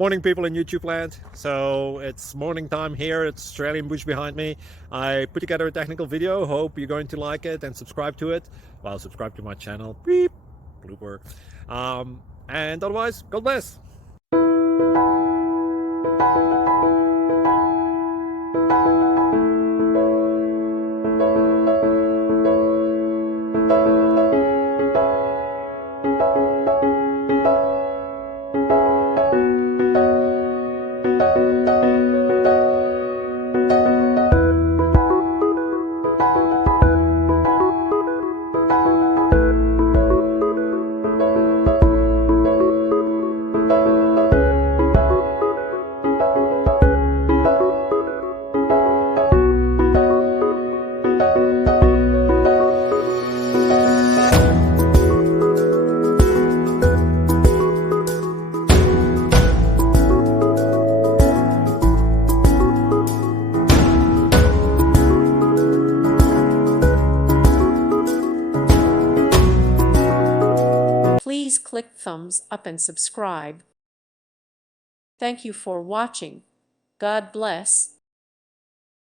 Morning, people in YouTube land. So it's morning time here. It's Australian bush behind me. I put together a technical video. Hope you're going to like it and subscribe to it. Well, subscribe to my channel. Beep, blooper. And otherwise, God bless. Please click thumbs up and subscribe. Thank you for watching. God bless.